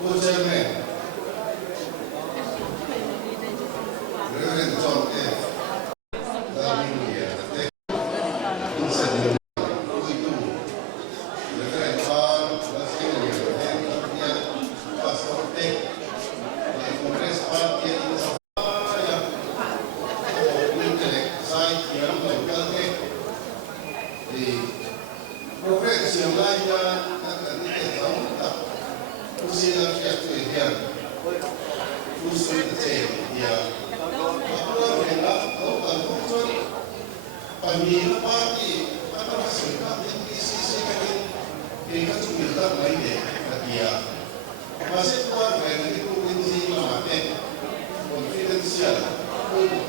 Co-Chairman, Reverend John F. Darling here, Reverend Paul, Pastor Tech, Congress Party, intellect side, young local tech, the professional life, who's here, who's with the table here. Pamilya party, apa maksudnya? Sisi kami kita cuma tak main deh, dia. Masih keluar dari itu kunci lama confidential,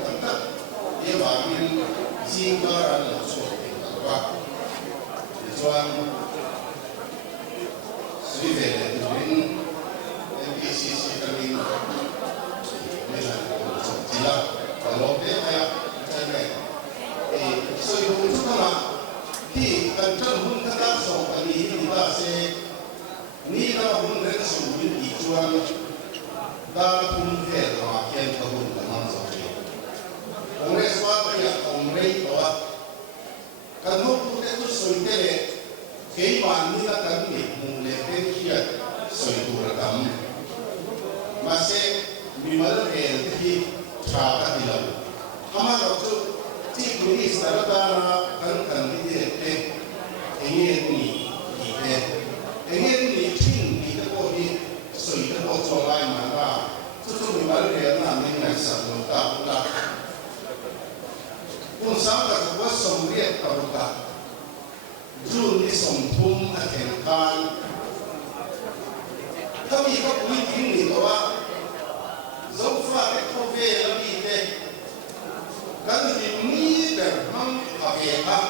tetap dia bagi singkaran langsung. Wah, tuan sudah itu sisi kami tidak kalau dia kayak macam so yung sama di kantor hun kata so kali ini bahasa ni na hun ren so di jual da hun fair makian tahun teman so Kongres apa ya kongres apa kan mau itu so itu kei mani na kan ni mulai terkiat so itu rekam masih bimal di cara di lalu hama waktuที่คุณอิสระตาkanที่เด็กเองนี่เองนี่ทิ้งนี่ก็ที่สุดก็จงไล่มาว่าทุกๆมีบางเรื่องนั้นในสังคมตาบุตรคุณสามารถว่าสมเรียกตาบุตรจูนที่สมทุมอาเทนการถ้ามีก็คุยทิ้งนี่ตัวว่าโซฟาเป็นโคเฟ่แล้วมีเด็กกันที่มีแต่ห้องคาเฟ่ครับ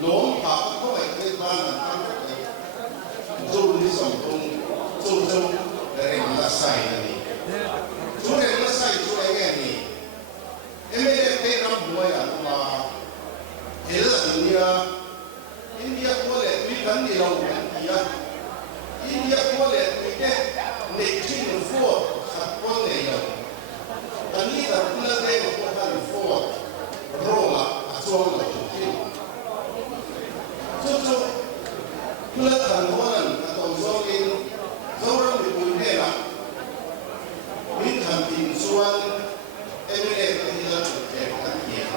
หลงผับก็ไปที่บ้านนั่นจูนที่ส่งตรงจูเรื่องละไซนี่จูเรื่องละไซจูเรื่องนี้ไม่ได้เป็นน้ำบัวอย่างว่าเฮลันอินเดียก็เลยมีกันที่เราอินเดียก็เลยมีแค่เน็ตที่หนึ่งฟัวสักคนเดียวตอนนี้เราเลือกได้ก็พอฟัวRoma attualmente tutto quella tangonan atau zolin zoran di Bulgaria min hampin suan emile kehilan kehilan dia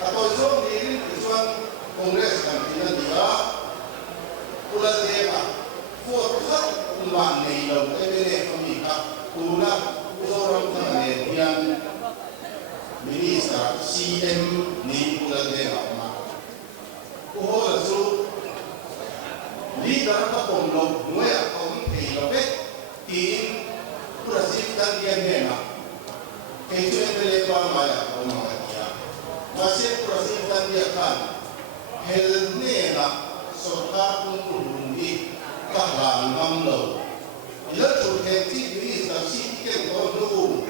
atau zolin suan kongres hampin dia pula dia foto ulang nilai emile kami pula zoran kehilan Minister CM ni pula dia lama. Oh, so leader apa pondok, muaya kaum pejabat tim presiden dia mana? Itu yang terlepas maya kaum dia. Masih presiden dia kan helnya sorkar pun di kahlan mamlo. Ia terkait minister CM pondok.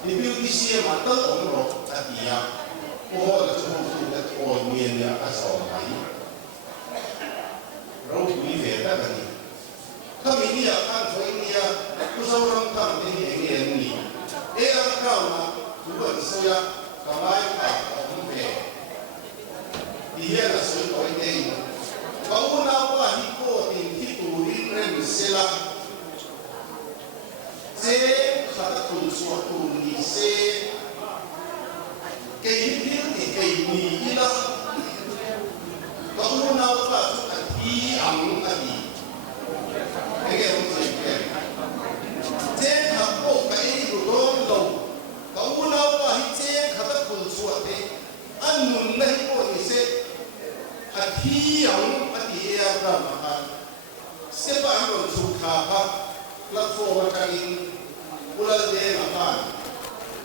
Di BUTC mata orang tadi ya, orang sudah orang yang asal lagi, orang ini beda lagi. Kami ini akan ini ya, orang kami ini, akan buat saya kamai orang beda. Dia nasib orang ini, kau nak hiko itu ini selah. Saya kata suatu ni saya kehidupin kehidupin hilang. Kau nak apa tu tadi ang tadi. Agak macam ni. Saya hampa kaya itu dong. Kau nak apa saya kata suatu anun nahi pun ni saya hati ang hati apa makan. Siapa yang suka apa platform kali Pulau dia makan,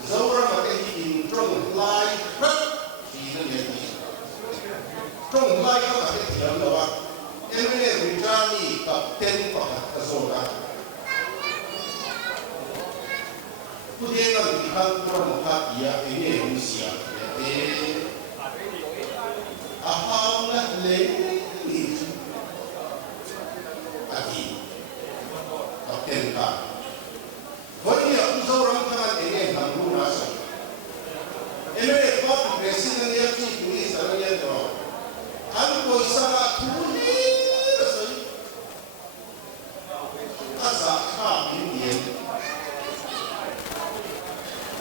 Zaura makan ini trong lai rat, ini ni. Trong lai apa dia dalam lawak, ini Ritani kapten pak Zaura. Punya orang ikan kurang makan dia ini Rusia. Aham nak leh ni. Adi. đền cả với nhiều cũng dâu rong thằng anh em làm luôn là sao em ấy có president ya chi cũng đi sao ya đó anh coi sao thu đi là sao ta sao khác biến biến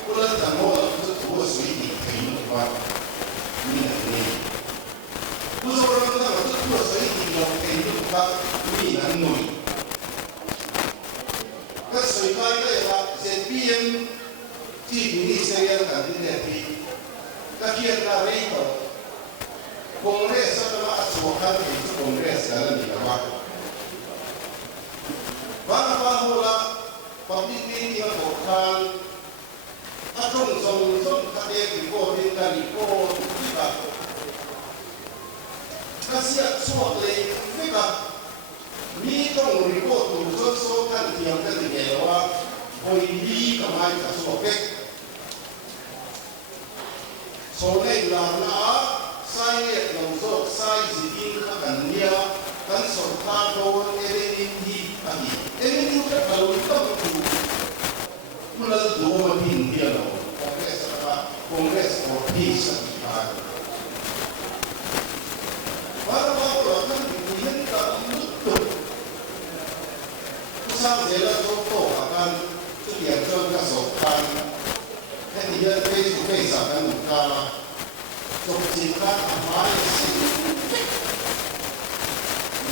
cô lên thằng ngô là cứ thu ở suy nghĩ thấy nó quá như là thế cô dâu rong thằng là cứ thu ở suy nghĩ nó thấy nó quá như là nổi các suy nghĩ cái là ZPM chi cũng đi sao ya cả đi này thì các kia là đấy thôi Congress adalah asuhan itu Congress dalam dilakukan. Bahwa pemimpin yang bukan atau song kader report dari report kita kasih suatu mereka mitong report tu kan tiang kan dilakukan boleh kemai kasuapek soleh lana saya langsung saya jadi akan dia kan serta kawan ini lagi. Ini juga kalau kita mulai dua minggu dia lalu kongres peace kita. Baru akan dibuat dalam bentuk. Pusat jalan contoh akan setiap jalan sopan. Ini dia face akan buka. Trong chiến các hóa lịch sử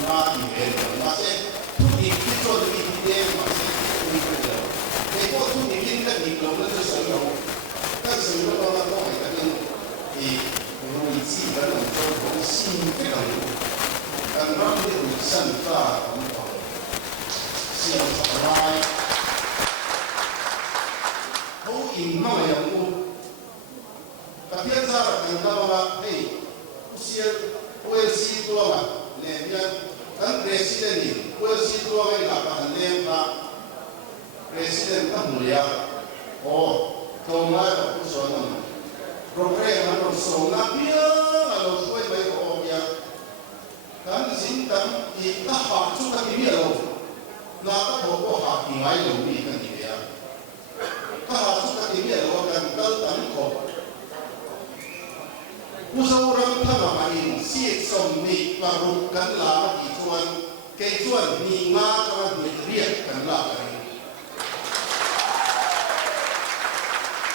mà hiện mà sẽ thu nhập cái cho những cái tiền mà sẽ thu nhập được. Để có thu nhập những cái nghiệp nó sẽ sử dụng các sử dụng nó là có phải cái gì thì người chỉ là làm cho họ xin cái nào cần nó để được sản ra cũng có xin supply hỗ in mà là mua tapi yang saya katakan bahwa usia OLC tua lah, kan presiden ni OLC tua kan apa lembah presiden kan mulia, kau mana aku soalnya program anu soalnya dia kalau suai baik dia kan sintam kita hak suka dia loh, nak apa hak dimai loh ni kan dia, hak suka dia loh kan kalau tanpa Usah orang thằng main siết som ni baru kan lah cái chuan ni nga kan riết kan lah kan.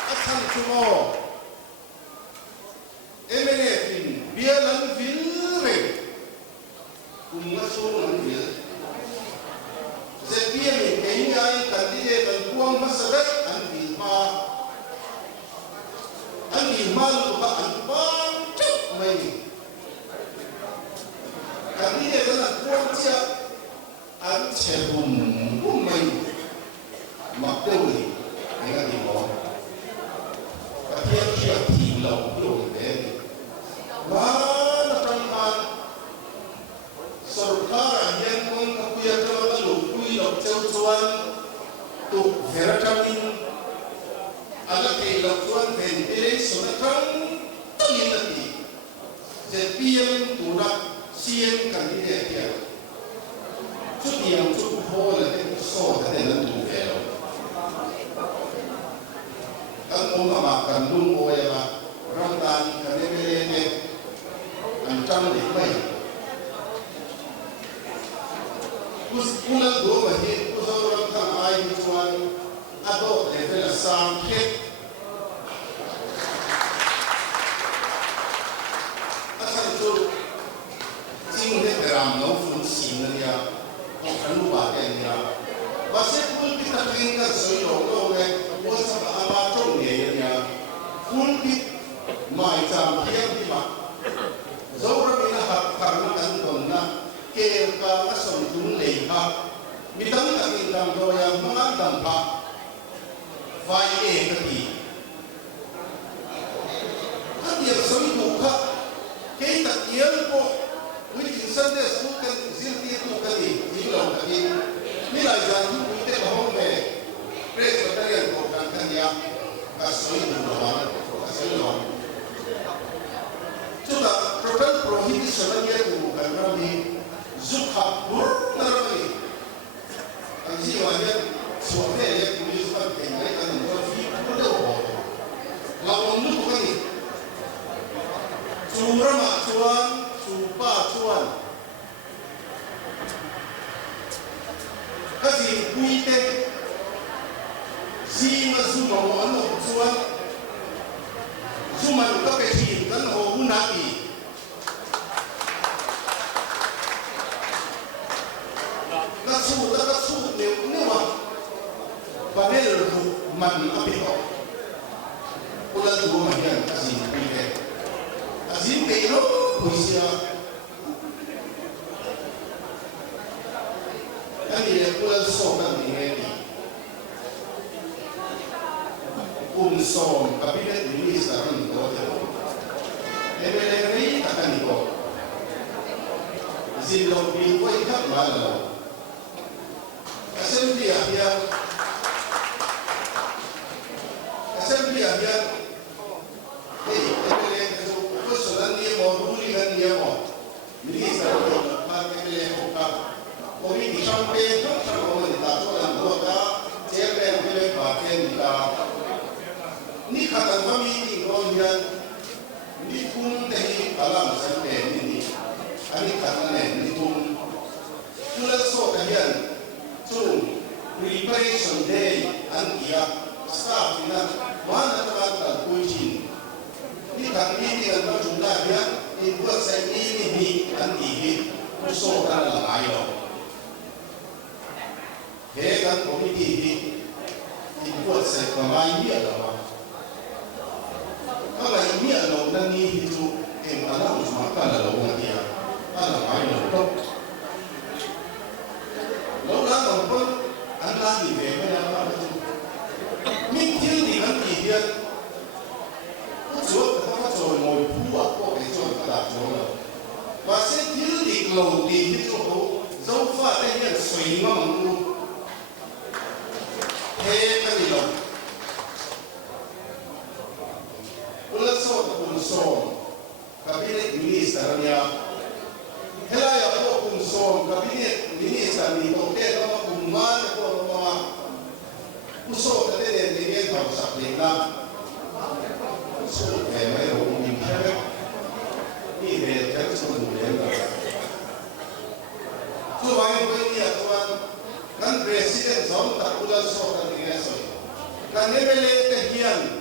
Asan cuma emelefin biaran vilre kumma sunan vil. Setiap ini yang kandidat dan buang masalah anilma tu anilma Mày cảm nghĩ là rất quan trọng anh sẽ hùng của mình mặc đâu thì anh em thì có và theo chuyện thì lòng đồ thế và nó trong bàn sở khá nhân con các quy cho nó lục quy lục châu chuan tục về ra trong mình anh cái lục chuan về thế số nó trong tất nhiên là gì ZPM tu nak siang kandidat dia. Chút yang chút hole là cái số cái này là đủ về rồi. Các ông mà cần luôn ngồi mà răng tan cái này anh trăm để mấy. Kuna dua mahit, kuna orang thang ai tuan, ado level asam hết. Chính cái làm nó phun xịn này à, không phải lúc bà cái này à, và sẽ phun cái tập viên cái sử dụng đâu này, có sao mà ama trong nghề này à, phun cái mai chạm thiên đi mà, dẫu ra bên hạt thằng nó cắn còn na, kêu cả cái sòng chúng lệ ha, bị tấm cả cái đầm rồi à, mang ăn đầm ha, vài cái gì, các việc sống đủ khác, cái tập yếu của which Sunday school kan zilti tu kali zilo kali ni la jangan tu kita bahon me pres batalian ko kan ya kasoi du lawan kasoi lawan sudah total prohibition dia tu kan ni zukha bur narani anji wajib gì quy tên gì mà dù mà muốn một chuan dù mà các cái gì cần hồ bu nát đi các su nếu mà và đây là mình có biết không cô là dù mà hiện cái gì quy tên cái gì cái nó bây giờ cái gì là cô là số cái gì này Unsong kabinet ini sekarang itu MLA akan itu zilong biway kat malam assembly ahya MLA itu usulan dia mau rulingan dia mau ini sekarang MLA buka komisi sampai sama kita soalan dua chairman MLA bagian kita ni kata kami ni orang ni pun tadi alam sampai ni ani kata ni pun tulas so kalian tu preparation day antia staff ina mana kata kunci ni kami ni kan jumlah dia ni buat saya ini anti so kala ayo he kan komiti ni buat saya kemai dia adalah kalau ini adalah nanti itu alam semata adalah orang dia alam lain loh. Lalu orang pun anak ini bagaimana apa itu? Mungkin di nanti dia, ucap apa soal mau buat apa itu ada soal. Masih di laut di itu jauh far dia水忙路，黑个地方。Unsong kabinet minister niya helaya ko unsong kabinet minister ni hotel mga kuman ko mga unsong natin din ang sakling na so may ruming kaya ni red kaya sa mulen so ay ko niya tuwan kan president zone takulan so kan niya so kan nebele tehian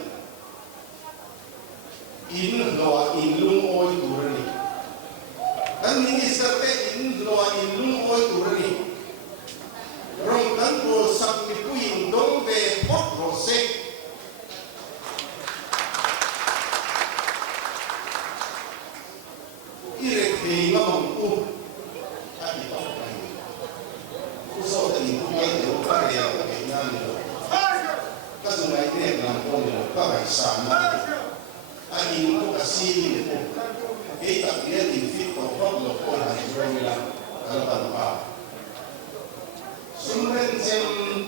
in loa in lung oi turani kan minister te in loa in lung oi turani rong kan ko sak ni puin dong ve pot rose ire ke ngam u ani to ku so ta ni ku ai de pa ya ko ke nan ni ka zo mai ne ngam ko ni pa bai sa na ani mo kasih ni po kita dia di fit ko problem ko na Israel ala pa sumren sem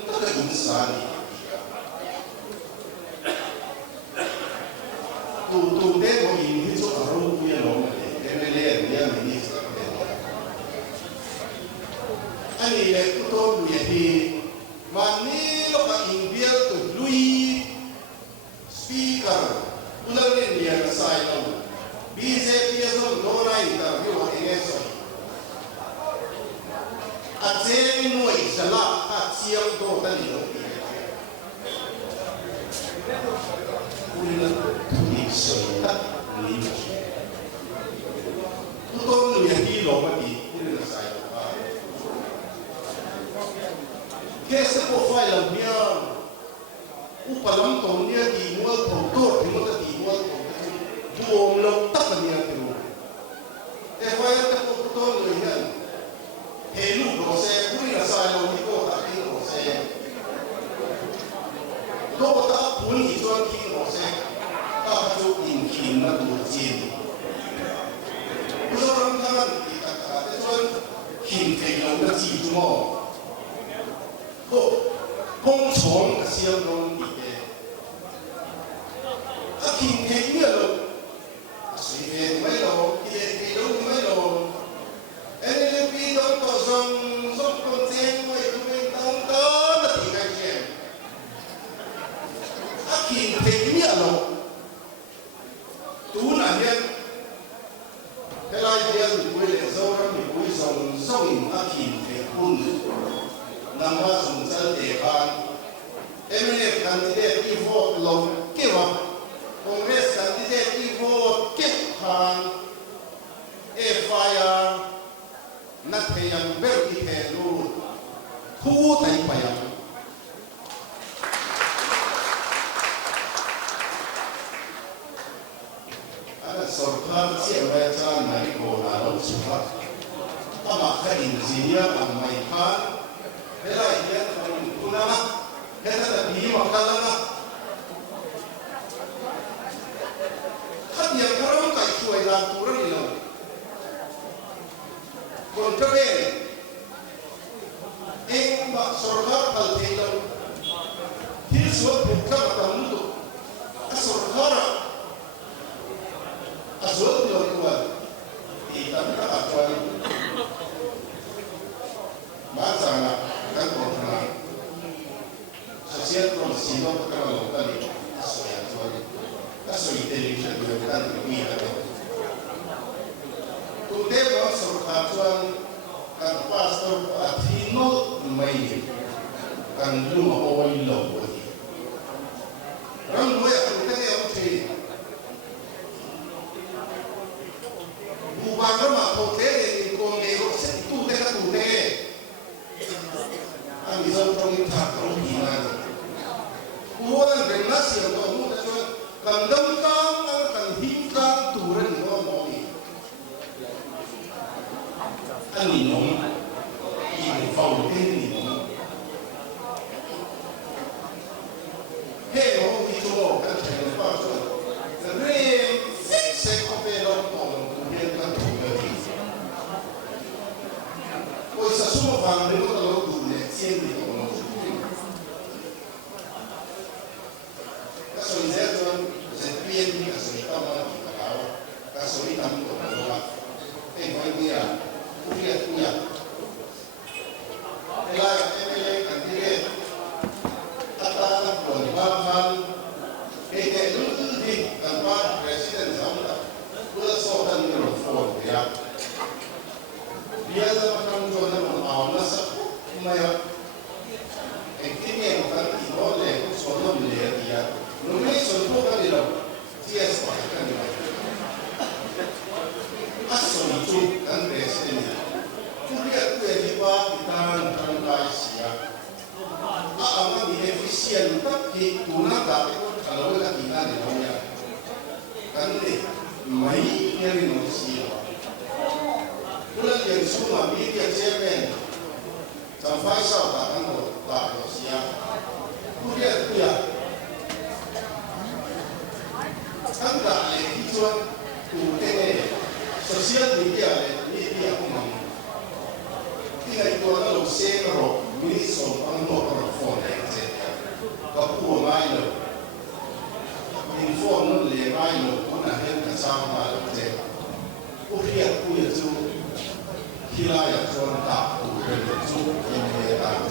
ta insani tu de mo in so aro ku ya no MLA dia minister ani le to lu ya hi mani lo ka invial to lui speaker ulang dia kasai tahu BJP asal dona interview hari ini so aceh noi salah aceh do tadi lo ulang tulis tak ni tutor lu yang di lo mati ulang kasai kes profile dia upalam tahunnya di mual produktor di mual buong lo tak niya tiro waya ta produktor lo yan helu rose puri na sa lo ni ko ta ki rose do ta pun hi chuan ki rose ta chu in kin na tu chin so ram thaman ki ta ta chuan kin thei lo na chi tu mo ko kong chong ka siam lo ni de a kin thei ni lo Sini melo, ini hidup melo. Ini lebih dong kosong, sok konsen, itu bintang tahun tiga jam. Akin teknik alo, tu nanya, kalau dia boleh seorang ibu song songin akin tekun, na lama sung chal te khan MLA candidate ki vote lo kewa Congress candidate ki vote ke khan e fire na theyang ber ki he lu thu tai payang सरकार से वैसा नहीं हो रहा है सुबह अब आखिर इंजीनियर अम्माई खान मेरा ये पुना कहता था बीम अकालना खत ये करो का इशू है जान पूरा नहीं लो कॉन्ट्रैक्ट एक बार सरकार कल थे लो फिर सुबह भुगतान बताऊँ तो सरकार Azul belum keluar di tanah actual bahasa anak kan pernah sosial promosi itu perkara lokal ini asal actual asal intelligent bukan dunia kan tunde bahasa actual kan pastor Athino main kan rumah awal lalu orang dua yang kita yang ciri bukan rumah hotel ini kongero setu dekat hotel, kami selalu tak terima. Bukan dengan siapa pun, kandang kan hingkang turun ngomong ini. Ani nom, ini faul ini nom. Hei, oh itu kan jangan pasal. Rem, fix kopelor tolong. Oi, sa suma family ko talo dule, siendi ko no. Kaso inserto, se piedi, kaso itama ki kalao, kaso itam ko no. Tengo idea, kuya. Ela kandire, ata ko ni bahan, di kantor presiden zamda. Kula sotan ni phone ya. Dia macam mana mana satu maya. Ini yang kan boleh soal boleh dia. Numai soal kan dia. Dia sepakat dia. Asal itu kan presiden. Kuliah tu juga kita tangkai siap. Amat efisien tapi guna tak kalau kita tidak dia. Kan ni. Mai nyari manusia. Bulan yang semua media chairman sampai sahaja kan tak manusia. Kuliah kan tak lagi tuan kuliah sosial media umum. Kita itu adalah senior minister panggung phone etc. Kapu mai lo. Info non le mai lo. Nak sama macam, ukir kuya tu, kira yang tuan tak ukir tu yang mereka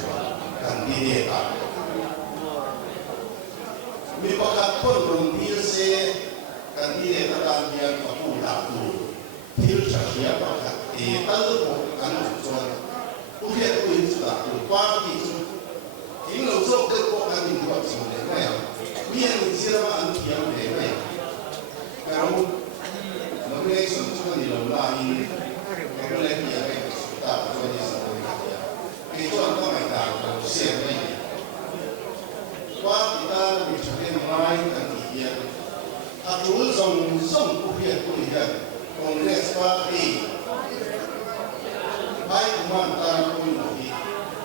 kan dia tak. Mipakat pun berumur se kan dia tak dia kapu tak tu, hidup cahaya pakat. Kalau kan tuan ukir kuya tu tak tu, pagi tu, ini langsung kerja kan dibuat semula. Biar siapa antian mereka. Kalau mereka sudah di dalam ini, mereka lagi ada tak boleh sebenarnya. Itu antara mereka siapa ini. Wah kita bicara mengenai dia. Aku zong kuliah Kongres Parti. Baik mantan pemimpin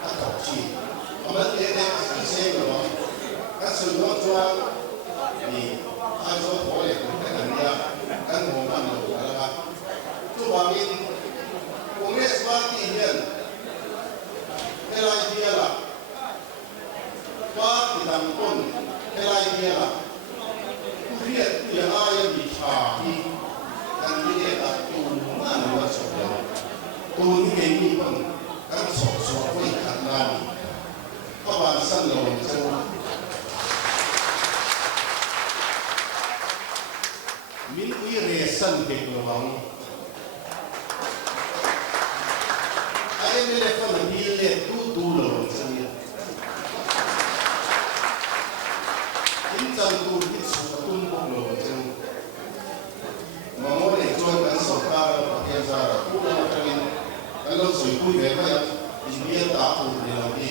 atau si. Amat dia saya berdoa. Kasus tuan ni. Asal boleh dengan dia kan mohon Allah. Tu bangin Kongres Parti dia. Kelai dia lah. Pak ditampun kelai dia lah. Lihat dia ayam dicari dan dia tak tu mana masuknya. Tu ni pun kan sok boleh lagi. Kawan sangat jauh. Min ui resan teknologi. Ayam telefon bil le tu loh sendiri. phụ thì làm gì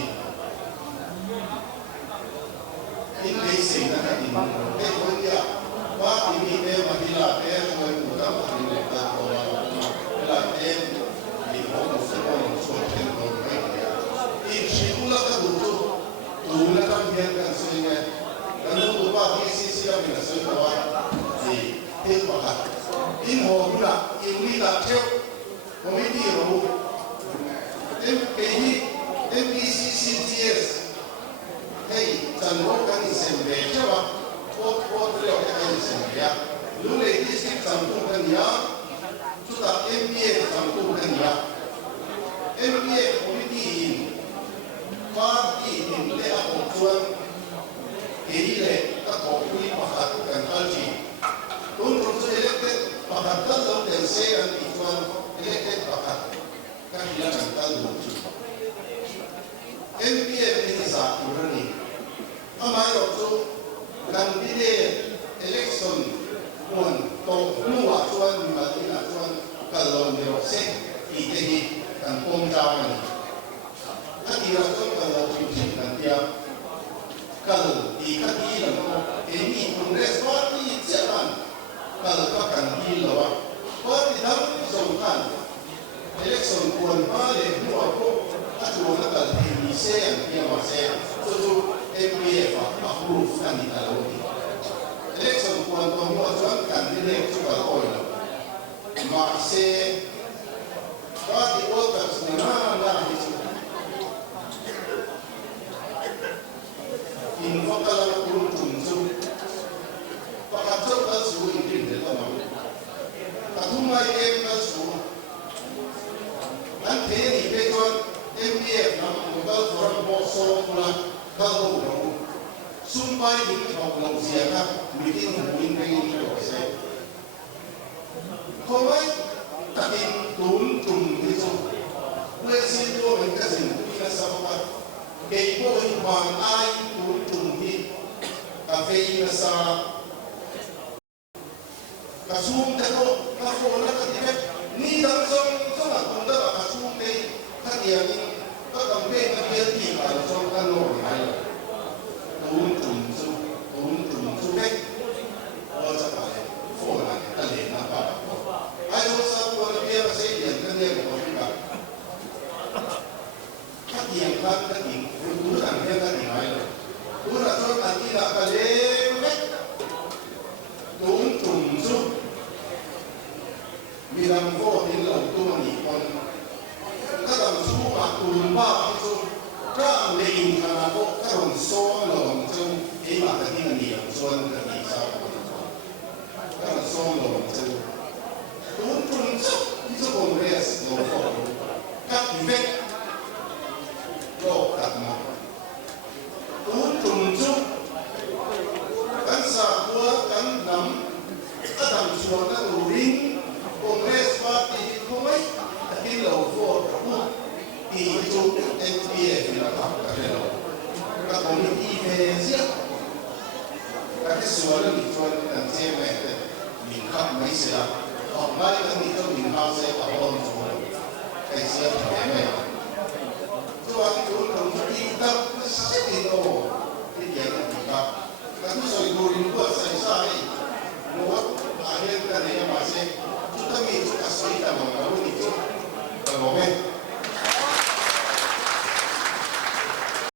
in cái gì là cái gì cái vấn đề quá thì mình em mà đi làm em rồi cũng cảm thấy là là em bị có một số chuyện rồi cái in chỉ là cái đủ là trong hiện cái sự này cái nó cũng qua cái sự là mình là sự đó thì thế mà in hồ cũng là in đi là theo có mấy điều rồi em cái gì MPCCTS hay Trần Quốc Căn xem về chứ mà có liệu cái xem về lúc này đi xem Trần Quốc Căn nhá chúng ta MPA Trần Quốc Căn nhá MPA committee và đi tìm lễ hội chuan cái lễ các hội quy hoạch cần phát triển đúng không? Tôi elected và các tân đồng tiền xe ăn đi chuan elected và các nhà cần tân đồng chủ MPA ini sah urani. Amayo tu nambide election pun to luar tuan Madinah tuan kalau merosek ide kan pemjaman. Kadira tuan kalau cuci nanti kalau ikati lalu ini kongres parti jalan kalau akan dilawan parti dalam zonkan election pun balik luar Aduh, nak ini saya yang masih tu MPF approve kan di dalam ini. Election puan semua tuan kandidat juga orang masih bagi orang semua dah itu. Info kalau kurang tunjuk, pakai coba suruh ini dalam. Aku mai suruh. Nanti ni betul. MPF nam mobile forum boso pula kalau orang sumpah ini kalau orang siapa bikin hubungan dengan itu saya kau tapi turun itu mesin itu mereka sendiri sama kayak itu bang ai turun di kafe nasa kasum teko kafo nak kita ni langsung sana tunda kasum teh kan yang các đồng viên các viên thì phải trong các nội hay là tốn trùng du khách cho phải phổ lại ta để làm bảo ai trong sau qua kia sẽ hiện các niệm của chúng ta các hiện các hiện đúng là nhân các hiện hay là đúng là cho ta đi là cái lễ khách tốn trùng du vì làm vô thì là tôi mà nghỉ còn các đồng chú mà cùng ba chú các mình là có các đồng số lòng trong cái mà cái gì nhiều xuân cái gì sao các đồng số lòng trong đúng trung sức như số còn về lòng phổ các việc đồ đặt mà đúng trung sức cán sạc của cán nắm các đồng chuột các đồ ring Congress Party không ấy cái lầu vô thì chúng MPF là các cái lầu các committee về giết các cái số lượng mình cho nên xem này mình khắp mấy xe hoặc mấy cái mình cho mình bao xe vào hôm rồi cái xe phải này cho anh chúng đồng chí tập rất là nhiều cái gì là gì cả các cái số lượng của xảy ra ấy nó hiện cái này mà xem chúng ta mình chúng ta suy ta mà nó đi chung và